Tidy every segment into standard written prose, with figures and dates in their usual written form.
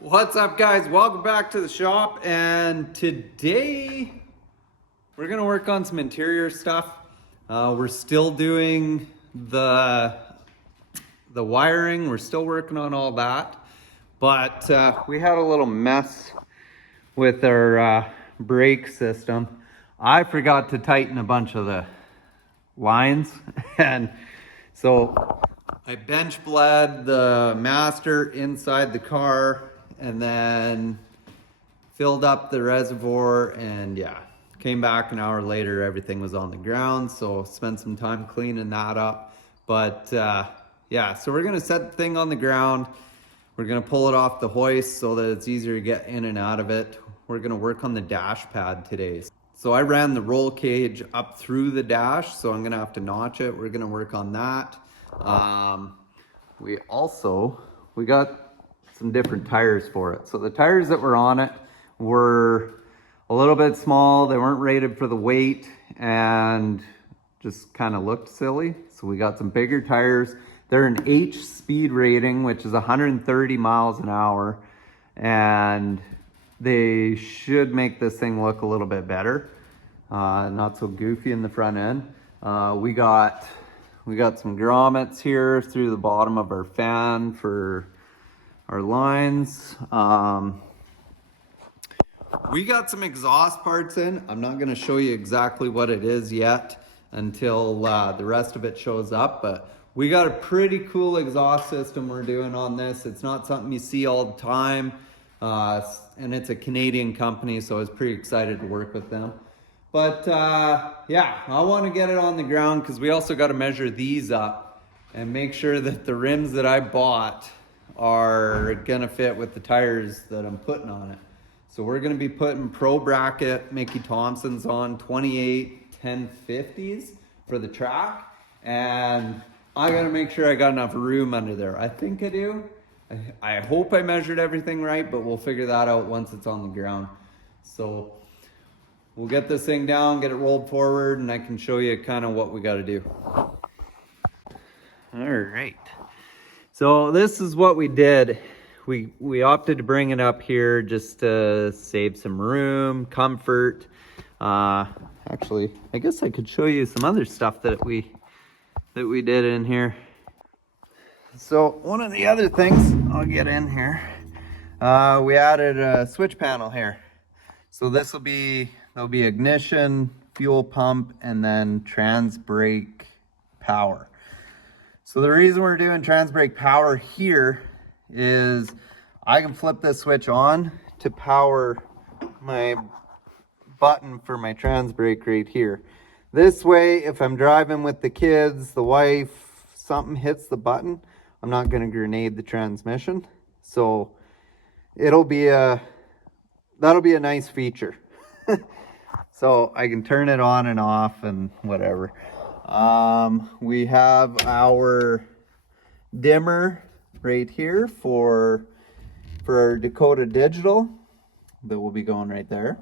What's up, guys? Welcome back to the shop, and today we're gonna work on some interior stuff. We're still doing the wiring. We're still working on all that, but we had a little mess with our brake system. I forgot to tighten a bunch of the lines, and so I bench bled the master inside the car and then filled up the reservoir, and yeah, came back an hour later, everything was on the ground, so spent some time cleaning that up. But yeah, so we're gonna set the thing on the ground. We're gonna pull it off the hoist so that it's easier to get in and out of it. We're gonna work on the dash pad today. So I ran the roll cage up through the dash, so I'm gonna have to notch it. We're gonna work on that. We got some different tires for it. So the tires that were on it were a little bit small. They weren't rated for the weight and just kind of looked silly. So we got some bigger tires. They're an H speed rating, which is 130 miles an hour. And they should make this thing look a little bit better. Not so goofy in the front end. We got some grommets here through the bottom of our fan for our lines. We got some exhaust parts in. I'm not gonna show you exactly what it is yet until the rest of it shows up, but we got a pretty cool exhaust system we're doing on this. It's not something you see all the time, and it's a Canadian company, so I was pretty excited to work with them. But yeah, I want to get it on the ground because we also got to measure these up and make sure that the rims that I bought are gonna fit with the tires that I'm putting on it. So we're gonna be putting Pro Bracket Mickey Thompsons on 28 1050s for the track, and I gotta make sure I got enough room under there. I think I do. I hope I measured everything right, but we'll figure that out once it's on the ground. So we'll get this thing down, get it rolled forward, and I can show you kind of what we got to do. All right. So this is what we did. We opted to bring it up here just to save some room, comfort. Actually, I guess I could show you some other stuff that we did in here. So one of the other things, I'll get in here. We added a switch panel here. So there'll be ignition, fuel pump, and then trans brake power. So the reason we're doing trans brake power here is I can flip this switch on to power my button for my trans brake right here. This way, if I'm driving with the kids, the wife, something hits the button, I'm not gonna grenade the transmission. So that'll be a nice feature. So I can turn it on and off and whatever. We have our dimmer right here for our Dakota Digital that will be going right there.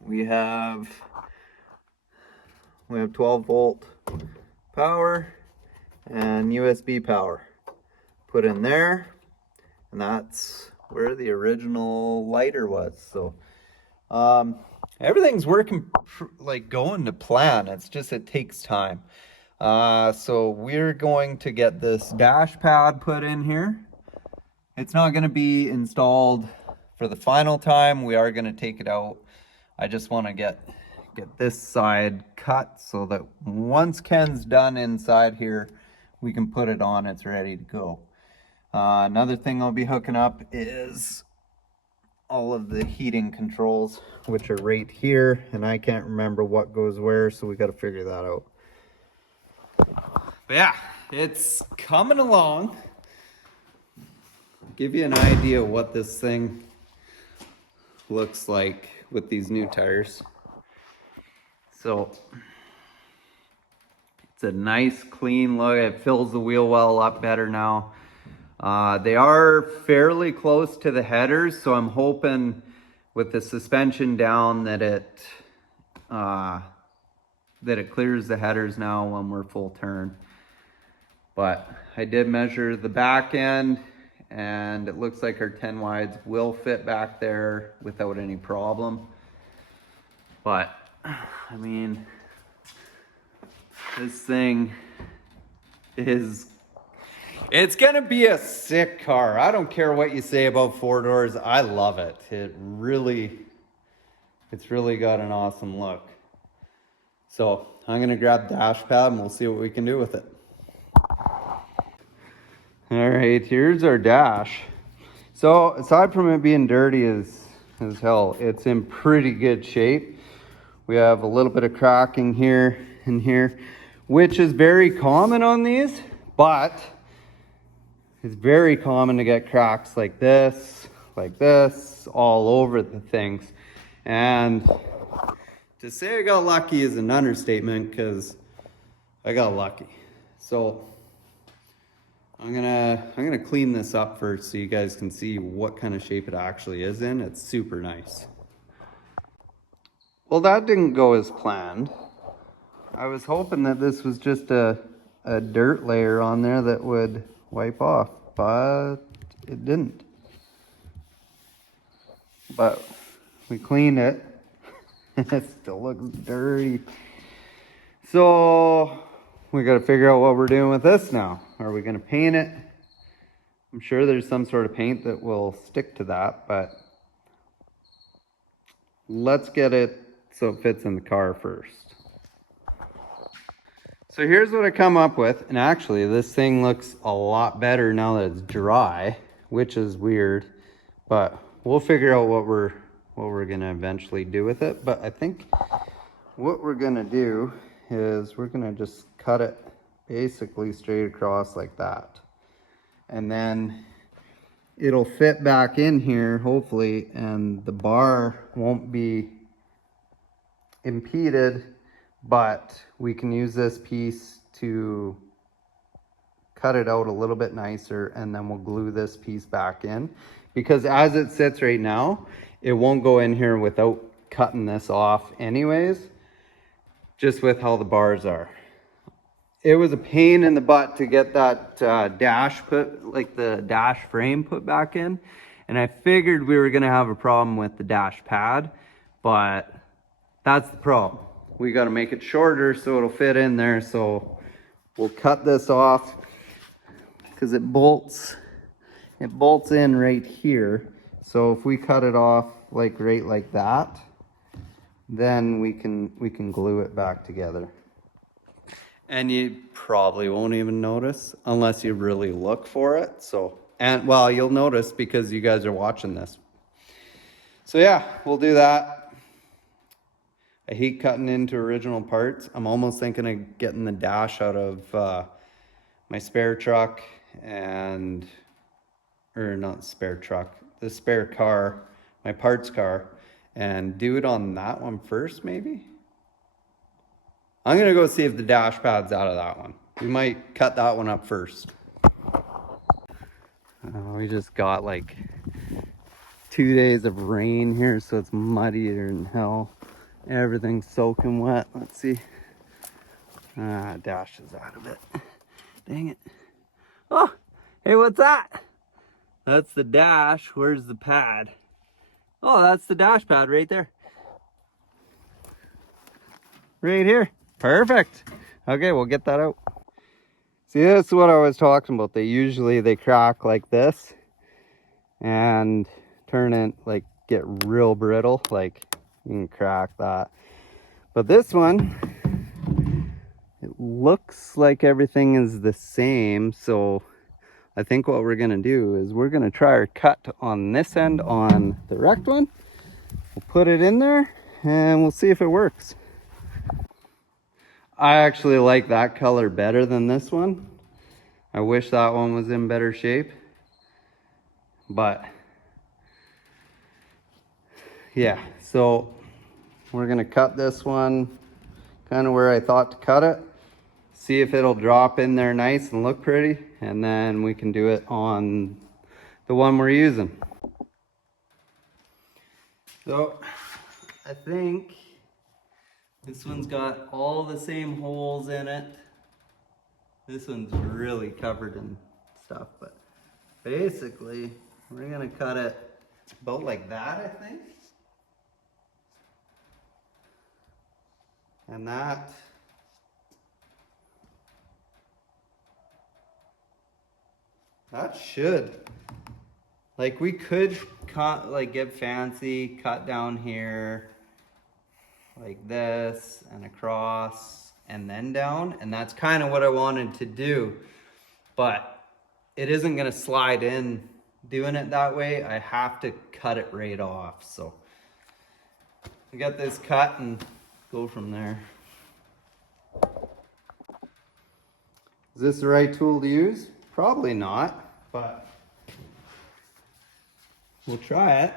We have 12 volt power and USB power put in there, and that's where the original lighter was. So everything's working like going to plan. It's just it takes time. So we're going to get this dash pad put in here. It's not going to be installed for the final time. We are going to take it out. I just want to get this side cut so that once Ken's done inside here, we can put it on. It's ready to go. Another thing I'll be hooking up is all of the heating controls, which are right here, and I can't remember what goes where, so we got to figure that out. But yeah, it's coming along. Give you an idea of what this thing looks like with these new tires. So it's a nice clean look. It fills the wheel well up better now. They are fairly close to the headers, so I'm hoping with the suspension down that it clears the headers now when we're full turn. But I did measure the back end and it looks like our 10 wides will fit back there without any problem. But I mean, this thing is, it's gonna be a sick car. I don't care what you say about 4-doors. I love it. It's really got an awesome look. So I'm gonna grab the dash pad and we'll see what we can do with it. All right, here's our dash. So aside from it being dirty as hell, it's in pretty good shape. We have a little bit of cracking here and here, which is very common on these, but it's very common to get cracks like this, all over the things. And to say I got lucky is an understatement, because I got lucky. So I'm gonna clean this up first so you guys can see what kind of shape it actually is in. It's super nice. Well, that didn't go as planned. I was hoping that this was just a dirt layer on there that would wipe off, but it didn't. But we cleaned it. It still looks dirty. So we got to figure out what we're doing with this now. Are we going to paint it? I'm sure there's some sort of paint that will stick to that, but let's get it so it fits in the car first. So here's what I come up with, and actually this thing looks a lot better now that it's dry, which is weird, but we'll figure out what we're gonna eventually do with it. But I think what we're gonna do is we're gonna just cut it basically straight across like that, and then it'll fit back in here hopefully, and the bar won't be impeded, but we can use this piece to cut it out a little bit nicer, and then we'll glue this piece back in, because as it sits right now, it won't go in here without cutting this off anyways, just with how the bars are. It was a pain in the butt to get that dash put, like the dash frame put back in, and I figured we were gonna have a problem with the dash pad, but that's the problem. We got to make it shorter so it'll fit in there. So we'll cut this off because it bolts in right here. So if we cut it off right like that, then we can glue it back together. And you probably won't even notice unless you really look for it. So, and well, you'll notice because you guys are watching this. So yeah, we'll do that. I hate cutting into original parts. I'm almost thinking of getting the dash out of my spare truck or not spare truck, the spare car, my parts car, and do it on that one first maybe. I'm gonna go see if the dash pad's out of that one. We might cut that one up first. We just got like 2 days of rain here, so it's muddier than hell. Everything's soaking wet. Let's see. Dash is out of it. Dang it. Oh, hey, what's that? That's the dash. Where's the pad? Oh, that's the dash pad right there. Right here. Perfect. Okay, we'll get that out. See, this is what I was talking about. They crack like this and turn it, like, get real brittle. Like, you can crack that. But this one, it looks like everything is the same. So I think what we're gonna do is we're gonna try our cut on this end on the wrecked one. We'll put it in there and we'll see if it works. I actually like that color better than this one. I wish that one was in better shape, but yeah, so we're gonna cut this one kind of where I thought to cut it, see if it'll drop in there nice and look pretty, and then we can do it on the one we're using. So I think this one's got all the same holes in it. This one's really covered in stuff, but basically, we're gonna cut it about like that, I think. And that should, like, we could cut, like, get fancy, cut down here like this and across and then down, and that's kind of what I wanted to do, but it isn't gonna slide in doing it that way. I have to cut it right off. So we got this cut and go from there. Is this the right tool to use? Probably not, but we'll try it.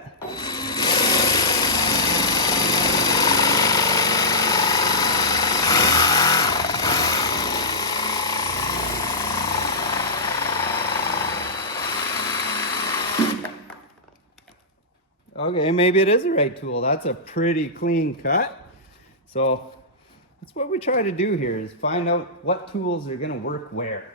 Okay, maybe it is the right tool. That's a pretty clean cut. So that's what we try to do here, is find out what tools are gonna work where.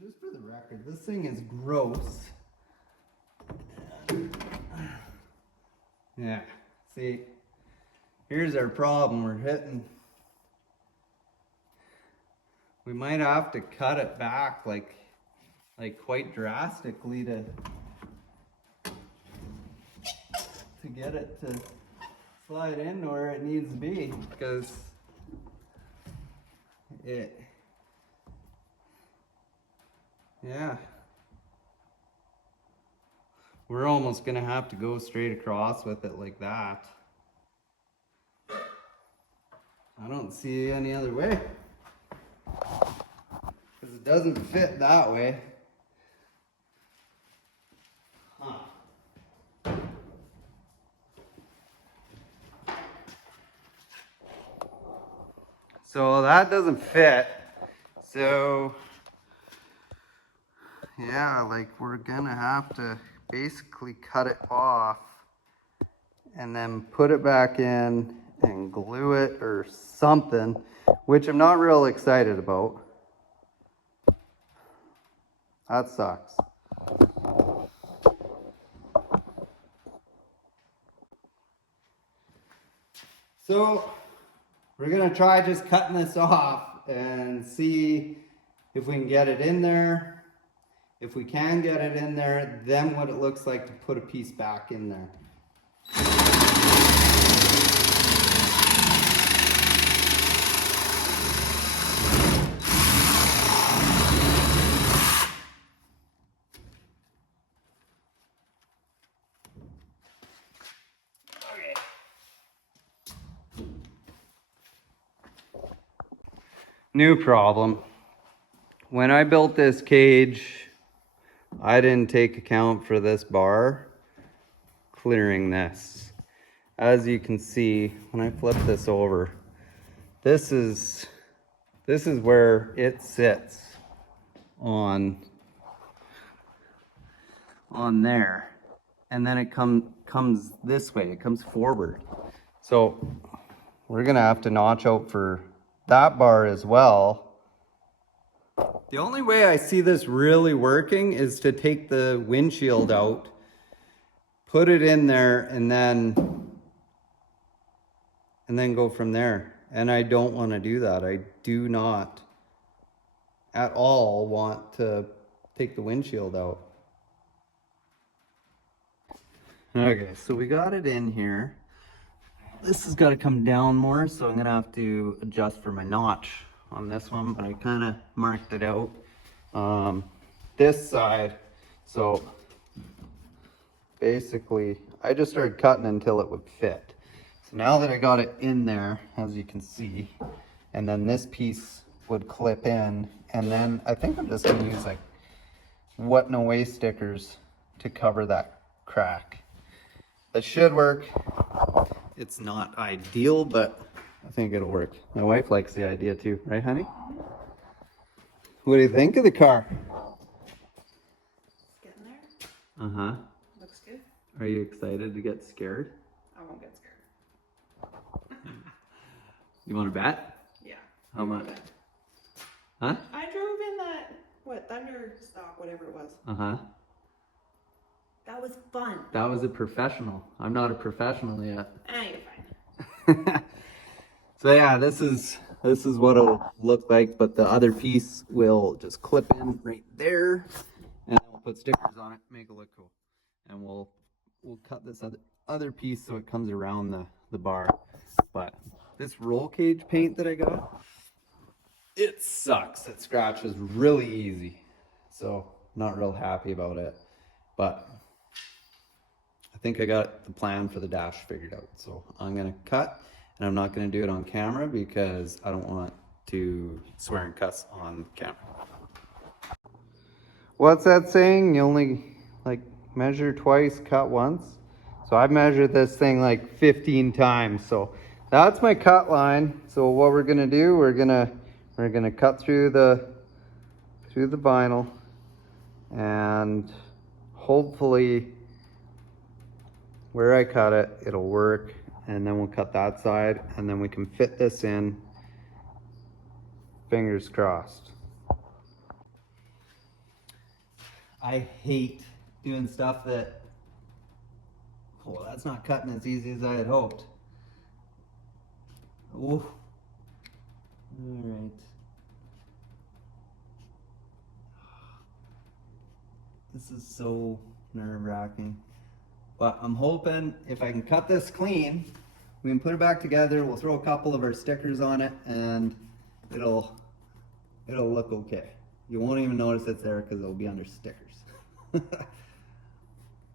Just for the record, this thing is gross. Yeah, see, here's our problem. We're hitting. We might have to cut it back like quite drastically to get it to slide in where it needs to be, because yeah, we're almost gonna have to go straight across with it like that. I don't see any other way, because it doesn't fit that way. So that doesn't fit. So yeah, like, we're gonna have to basically cut it off and then put it back in and glue it or something, which I'm not real excited about. That sucks. So we're gonna try just cutting this off and see if we can get it in there. If we can get it in there, then what it looks like to put a piece back in there. New problem. When I built this cage, I didn't take account for this bar clearing this. As you can see, when I flip this over, this is where it sits on there, and then it comes this way. It comes forward. So we're gonna have to notch out for that bar as well. The only way I see this really working is to take the windshield out, put it in there, and then go from there. And I don't want to do that. I do not at all want to take the windshield out. Okay, so we got it in here. This has got to come down more, so I'm gonna have to adjust for my notch on this one, but I kind of marked it out. This side, so basically I just started cutting until it would fit. So now that I got it in there, as you can see, and then this piece would clip in, and then I think I'm just gonna use like What No Way stickers to cover that crack. That should work. It's not ideal, but I think it'll work. My wife likes the idea too, right, honey? What do you think of the car? Getting there. Uh-huh. Looks good. Are you excited to get scared? I won't get You want to bet? Yeah. How much? Huh? I drove in that, what, Thunderstock, whatever it was. Uh-huh. That was fun. That was a professional. I'm not a professional yet. You're fine. So yeah, this is what it'll look like, but the other piece will just clip in right there, and we'll put stickers on it, make it look cool. And we'll cut this other piece so it comes around the bar. But this roll cage paint that I got, it sucks. It scratches really easy. So not real happy about it. But I think I got the plan for the dash figured out. So I'm gonna cut, and I'm not gonna do it on camera because I don't want to swear and cuss on camera. What's that saying? You only like measure twice, cut once. So I've measured this thing like 15 times. So that's my cut line. So what we're gonna do, we're gonna cut through the vinyl, and hopefully where I cut it, it'll work. And then we'll cut that side, and then we can fit this in. Fingers crossed. I hate doing stuff that, well, that's not cutting as easy as I had hoped. Ooh. All right. This is so nerve-wracking. But I'm hoping if I can cut this clean, we can put it back together. We'll throw a couple of our stickers on it, and it'll look okay. You won't even notice it's there because it'll be under stickers.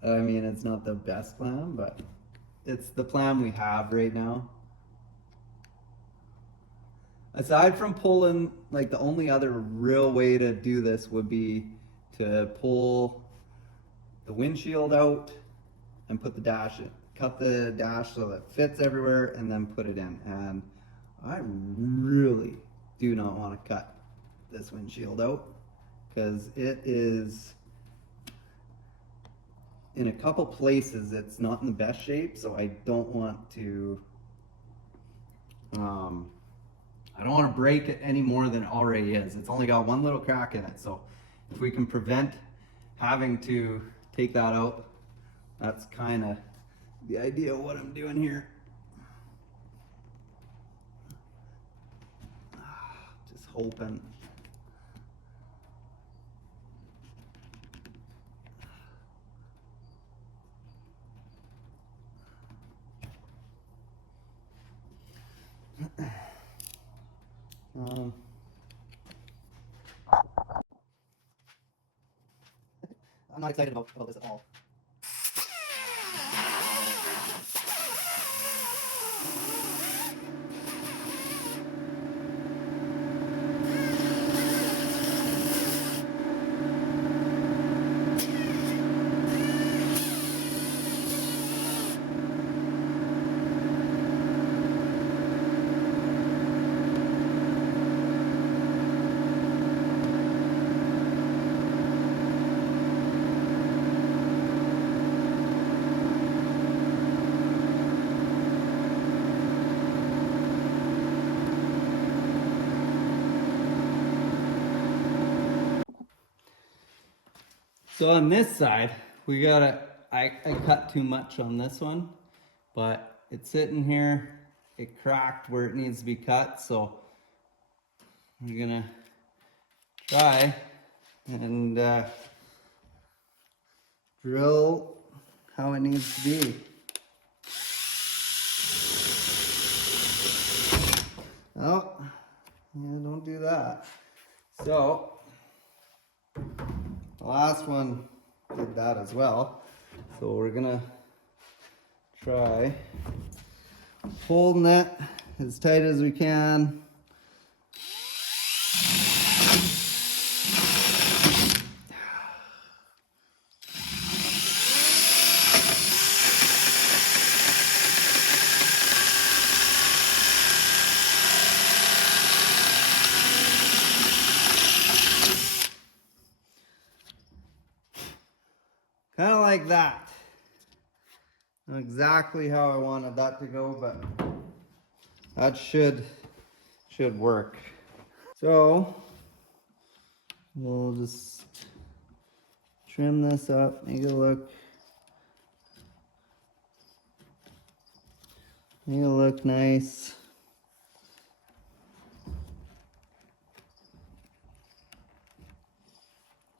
I mean, it's not the best plan, but it's the plan we have right now. Aside from pulling, like, the only other real way to do this would be to pull the windshield out and put the dash in. Cut the dash so that it fits everywhere, and then put it in. And I really do not want to cut this windshield out because it is, in a couple places, it's not in the best shape. So I don't want to break it any more than it already is. It's only got one little crack in it. So if we can prevent having to take that out, that's kind of the idea of what I'm doing here. Just hoping. I'm not excited about this at all. So on this side, we gotta, I cut too much on this one, but it's sitting here, it cracked where it needs to be cut, so I'm gonna try and drill how it needs to be. Oh, yeah, don't do that. So, the last one did that as well. So we're gonna try holding it as tight as we can. Kind of like that. Not exactly how I wanted that to go, but that should should work. So we'll just trim this up, make it look nice.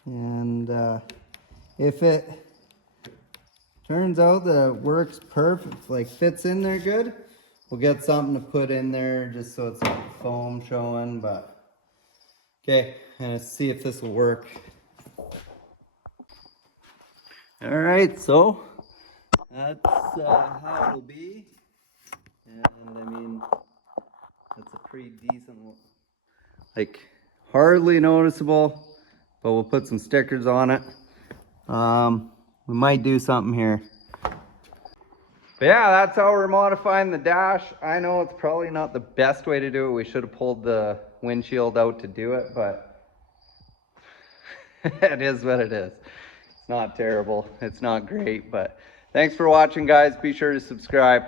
And if it turns out that it works perfect, like fits in there good, we'll get something to put in there just so it's like foam showing. But okay, and see if this will work. All right, so that's how it'll be. And I mean, that's a pretty decent, like hardly noticeable, but we'll put some stickers on it. We might do something here. But yeah, that's how we're modifying the dash. I know it's probably not the best way to do it. We should have pulled the windshield out to do it, but it is what it is. It's not terrible. It's not great, but thanks for watching, guys. Be sure to subscribe.